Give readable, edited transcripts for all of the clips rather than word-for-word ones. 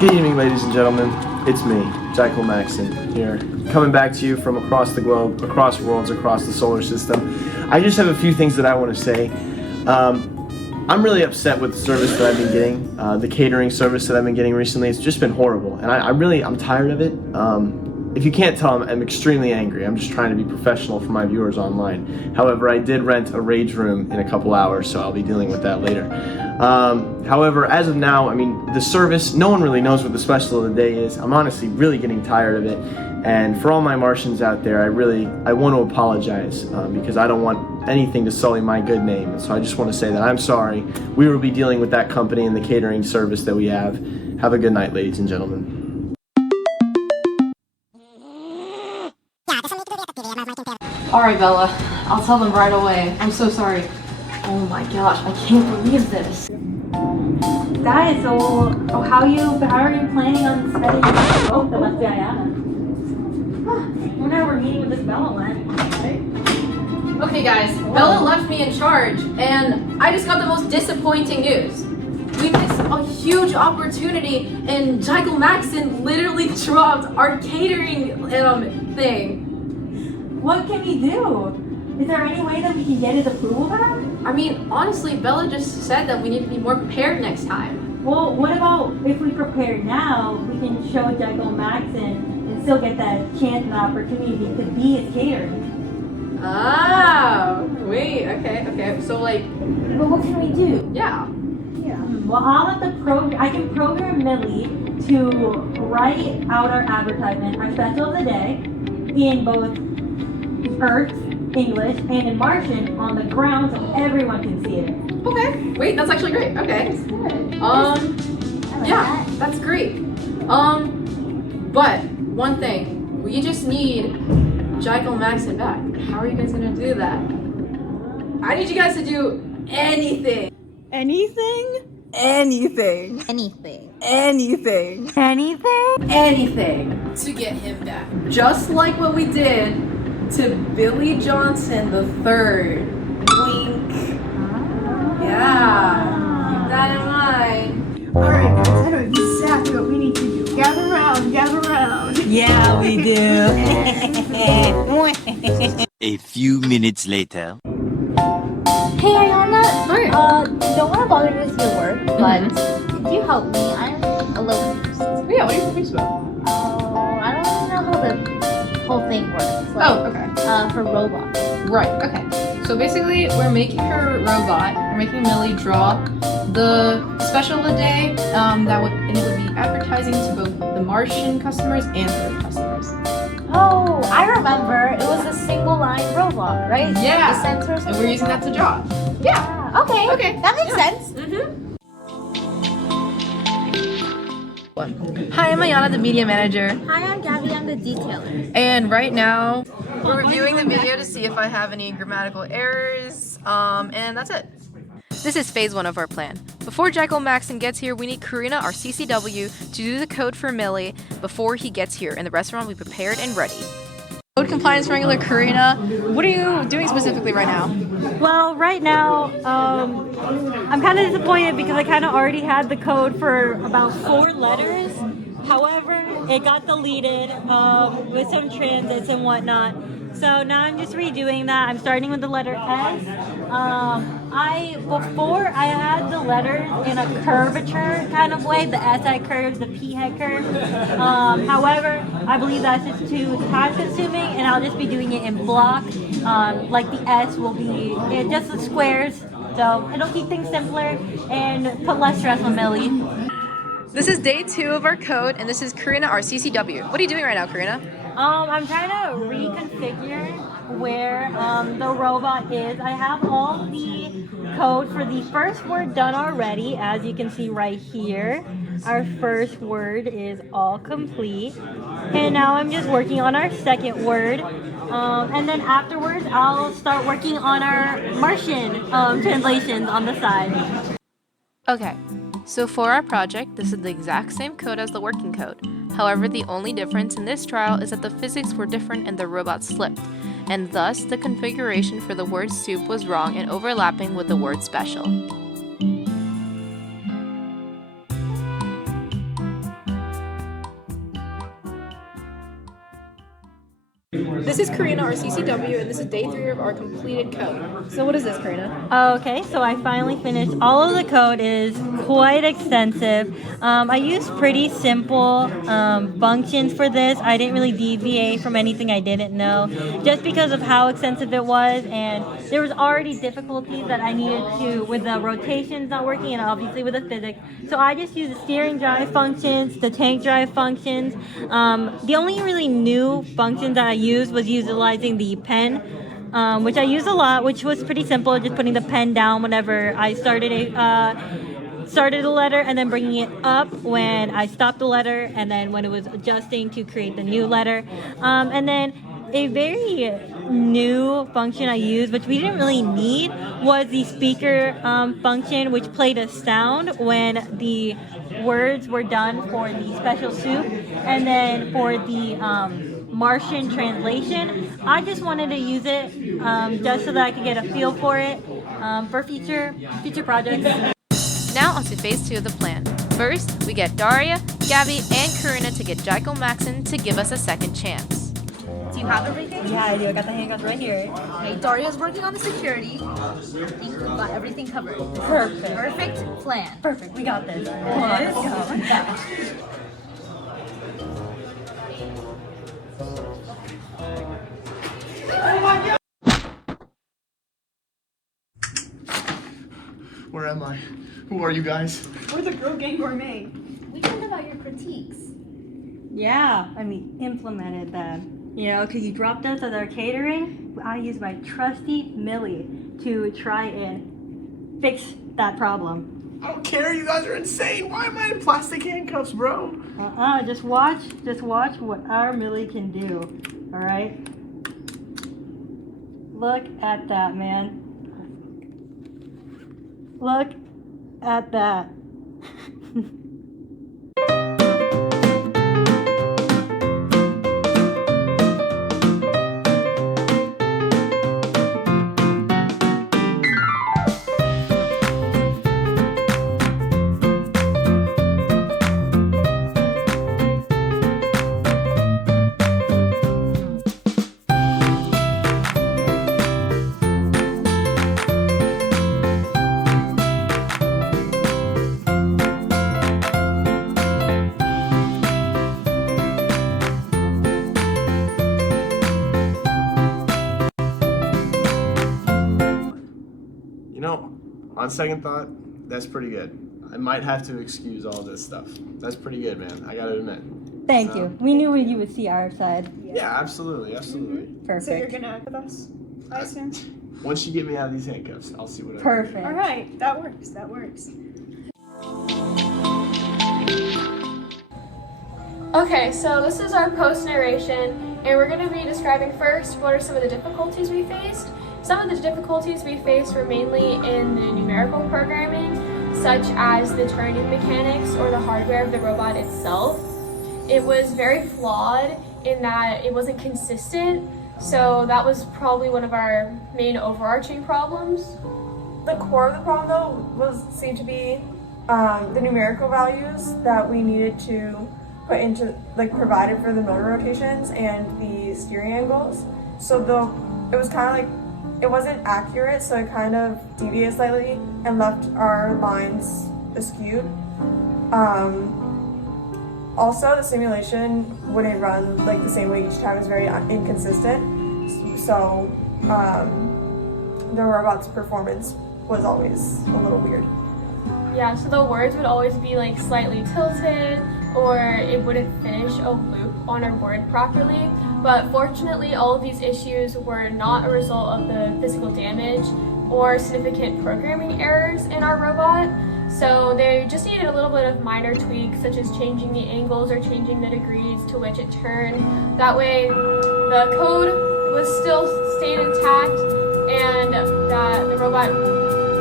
Good evening, ladies and gentlemen. It's me, Michael Maxon, here, coming back to you from across the globe, across worlds, across the solar system. I just have a few things that I want to say. I'm really upset with the service that I've been getting, the catering service that I've been getting recently. It's just been horrible, and I'm tired of it. If you can't tell, I'm extremely angry. I'm just trying to be professional for my viewers online. However, I did rent a rage room in a couple hours, so I'll be dealing with that later. However, as of now, I mean, the service, no one really knows what the special of the day is. I'm honestly really getting tired of it. And for all my Martians out there, I want to apologize because I don't want anything to sully my good name. And so I just want to say that I'm sorry. We will be dealing with that company and the catering service that we have. Have a good night, ladies and gentlemen. Alright, Bella, I'll tell them right away. I'm so sorry. Oh my gosh, I can't believe this. Guys, so how are you planning on spending your boat the West Guyana? Whenever we're meeting with this Bella went, right? Okay guys, Bella left me in charge, and I just got the most disappointing news. We missed a huge opportunity, and Michael Maxon literally dropped our catering thing. What can we do? Is there any way that we can get his approval back? I mean, honestly, Bella just said that we need to be more prepared next time. Well, what about if we prepare now, we can show Michael Maxon and still get that chance and opportunity to be his caterer. Ah, wait, okay. So like, but what can we do? Yeah. Well, I can program Millie to write out our advertisement, our special of the day, in both Earth, English, and in Martian on the ground so everyone can see it. Okay. Wait, that's actually great. Okay. That's good. Yeah, that's great. But one thing, we just need Michael Maxon back. How are you guys gonna do that? I need you guys to do anything. Anything? Anything. Anything. Anything. Anything? Anything to get him back. Just like what we did to Billy Johnson the Third. Wink. Yeah. Keep that in mind. Alright guys, I know exactly what we need to do. Gather around, gather around. Yeah, we do. A few minutes later. Hey Ariana, Hi. don't want to bother you with your work, but could you help me? I'm a little confused. Yeah, what are you confused about? Oh, I don't really know how the whole thing works. Oh, okay. For robots. Right, okay. So basically, we're making her robot. We're making Millie draw the special of the day. And it would be advertising to both the Martian customers and Earth customers. Oh, I remember. It was a single line robot, right? Yeah. The sensor or And something we're using that to draw. Yeah. Okay. Okay. That makes sense. Hi, I'm Ayana, the media manager. Hi, I'm Gabby. I'm the detailer. And right now, we're reviewing the video to see if I have any grammatical errors. And that's it. This is phase 1 of our plan. Before Michael Maxon gets here, we need Karina, our CCW, to do the code for Millie before he gets here, and the restaurant will be prepared and ready. Code compliance wrangler Karina, what are you doing specifically right now? Well, right now, I'm kind of disappointed because I kind of already had the code for about 4 letters. However, it got deleted with some transits and whatnot. So now I'm just redoing that. I'm starting with the letter S. Before I had the letters in a curvature kind of way. The S had curves, the P had curves. However, I believe that's just too time consuming, and I'll just be doing it in block. Like the S will be just the squares. So it'll keep things simpler and put less stress on Millie. This is day 2 of our code, and this is Karina, our CCW. What are you doing right now, Karina? I'm trying to reconfigure where the robot is. I have all the code for the first word done already, as you can see right here. Our first word is all complete. And now I'm just working on our second word. And then afterwards, I'll start working on our Martian translations on the side. Okay, so for our project, this is the exact same code as the working code. However, the only difference in this trial is that the physics were different and the robot slipped, and thus the configuration for the word soup was wrong and overlapping with the word special. This is Karina, our CCW, and this is day 3 of our completed code. So what is this, Karina? Okay, so I finally finished. All of the code is quite extensive. I used pretty simple functions for this. I didn't really deviate from anything I didn't know, just because of how extensive it was, and there was already difficulties that I needed to, with the rotations not working, and obviously with the physics. So I just used the steering drive functions, the tank drive functions. The only really new functions that I used was utilizing the pen, which I use a lot, which was pretty simple, just putting the pen down whenever I started a letter, and then bringing it up when I stopped the letter, and then when it was adjusting to create the new letter. And then a very new function I used, which we didn't really need, was the speaker function, which played a sound when the words were done for the special soup. And then for the Martian translation, I just wanted to use it just so that I could get a feel for it for future projects. Now on to phase 2 of the plan. First, we get Daria, Gabby, and Karina to get Jaiko Maxon to give us a second chance. Do you have everything? Yeah, I do. I got the handcuffs right here. Okay, Daria's working on the security. I think we've got everything covered. Perfect. Perfect plan. Perfect. We got this. Let's go. Where am I? Who are you guys? We're the Girl Gang Gourmet. We heard about your critiques. Yeah, I mean, implemented them. You know, because you dropped us as our catering. I used my trusty Millie to try and fix that problem. I don't care. You guys are insane. Why am I in plastic handcuffs, bro? Just watch what our Millie can do. All right. Look at that, man. Look at that. You know, on second thought, that's pretty good. I might have to excuse all this stuff. That's pretty good, man. I gotta admit. Thank you. We knew you would see our side. Yeah, absolutely, absolutely. Perfect. So you're gonna act with us, I assume? Once you get me out of these handcuffs, I'll see what I can do. Perfect. All right, that works, that works. Okay, so this is our post narration, and we're going to be describing first what are some of the difficulties we faced. Some of the difficulties we faced were mainly in the numerical programming, such as the turning mechanics or the hardware of the robot itself. It was very flawed in that it wasn't consistent, so that was probably one of our main overarching problems. The core of the problem, though, seemed to be the numerical values that we needed to put into, provided for the motor rotations and the steering angles. So it was kind of like, it wasn't accurate, so it kind of deviated slightly and left our lines askewed. Also, the simulation wouldn't run the same way each time. It was very inconsistent. So the robot's performance was always a little weird. Yeah, so the words would always be slightly tilted, or it wouldn't finish a loop on our board properly. But fortunately, all of these issues were not a result of the physical damage or significant programming errors in our robot. So they just needed a little bit of minor tweaks, such as changing the angles or changing the degrees to which it turned. That way, the code was still stayed intact, and that the robot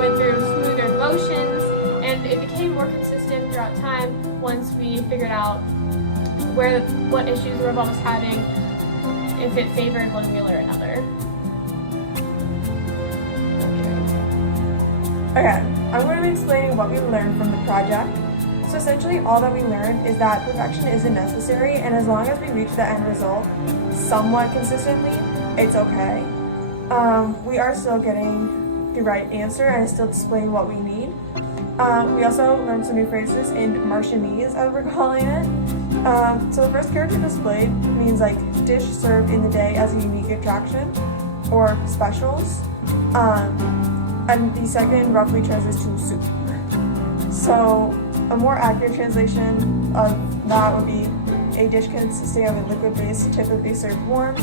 went through smoother motions, and it became more consistent throughout time once we figured out what issues the robot was having, if it favored one wheel or another. Okay, I'm going to be explaining what we learned from the project. So So essentially all that we learned is that perfection isn't necessary, and as long as we reach the end result somewhat consistently, it's okay. We are still getting the right answer and it's still displaying what we need. We also learned some new phrases in Martianese, as we're calling it. So the first character displayed means like dish served in the day as a unique attraction or specials. And the second roughly translates to soup. So a more accurate translation of that would be a dish consisting of a liquid base typically served warm,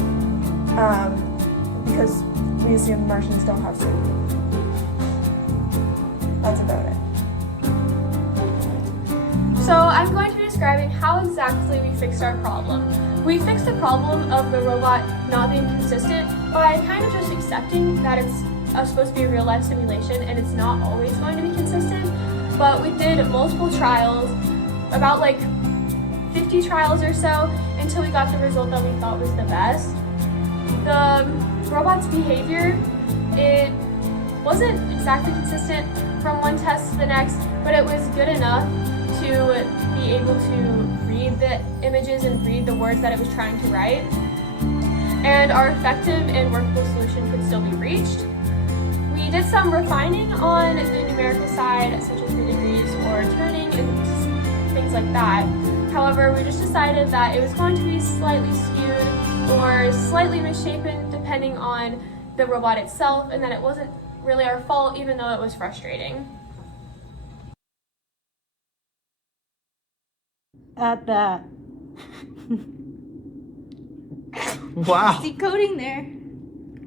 because we assume Martians don't have soup. That's about it. So I'm going to be describing how exactly we fixed our problem. We fixed the problem of the robot not being consistent by kind of just accepting that it's supposed to be a real life simulation and it's not always going to be consistent. But we did multiple trials, about like 50 trials or so, until we got the result that we thought was the best. The robot's behavior, it wasn't exactly consistent from one test to the next, but it was good enough to be able to read the images and read the words that it was trying to write. And our effective and workable solution could still be reached. We did some refining on the numerical side, such as the degrees or turning and things like that. However, we just decided that it was going to be slightly skewed or slightly misshapen depending on the robot itself, and that it wasn't really our fault even though it was frustrating. At that. Wow. Decoding there.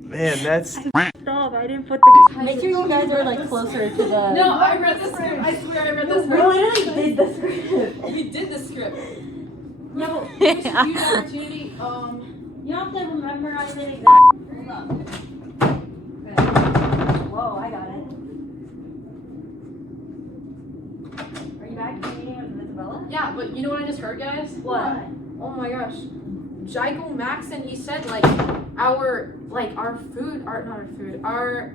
Man, that's. Stop, I didn't put the. Make sure you guys are like closer to the. No, I read the script. I swear I read the We script. literally did the script. We did the script. No, Here's a huge opportunity. you don't have to memorize it exactly. Hold up. Whoa, I got it. Are you back meeting with Isabella? Yeah, but you know what I just heard, guys? What? Oh my gosh. Jaiko Maxon, he said like our food, not our food, our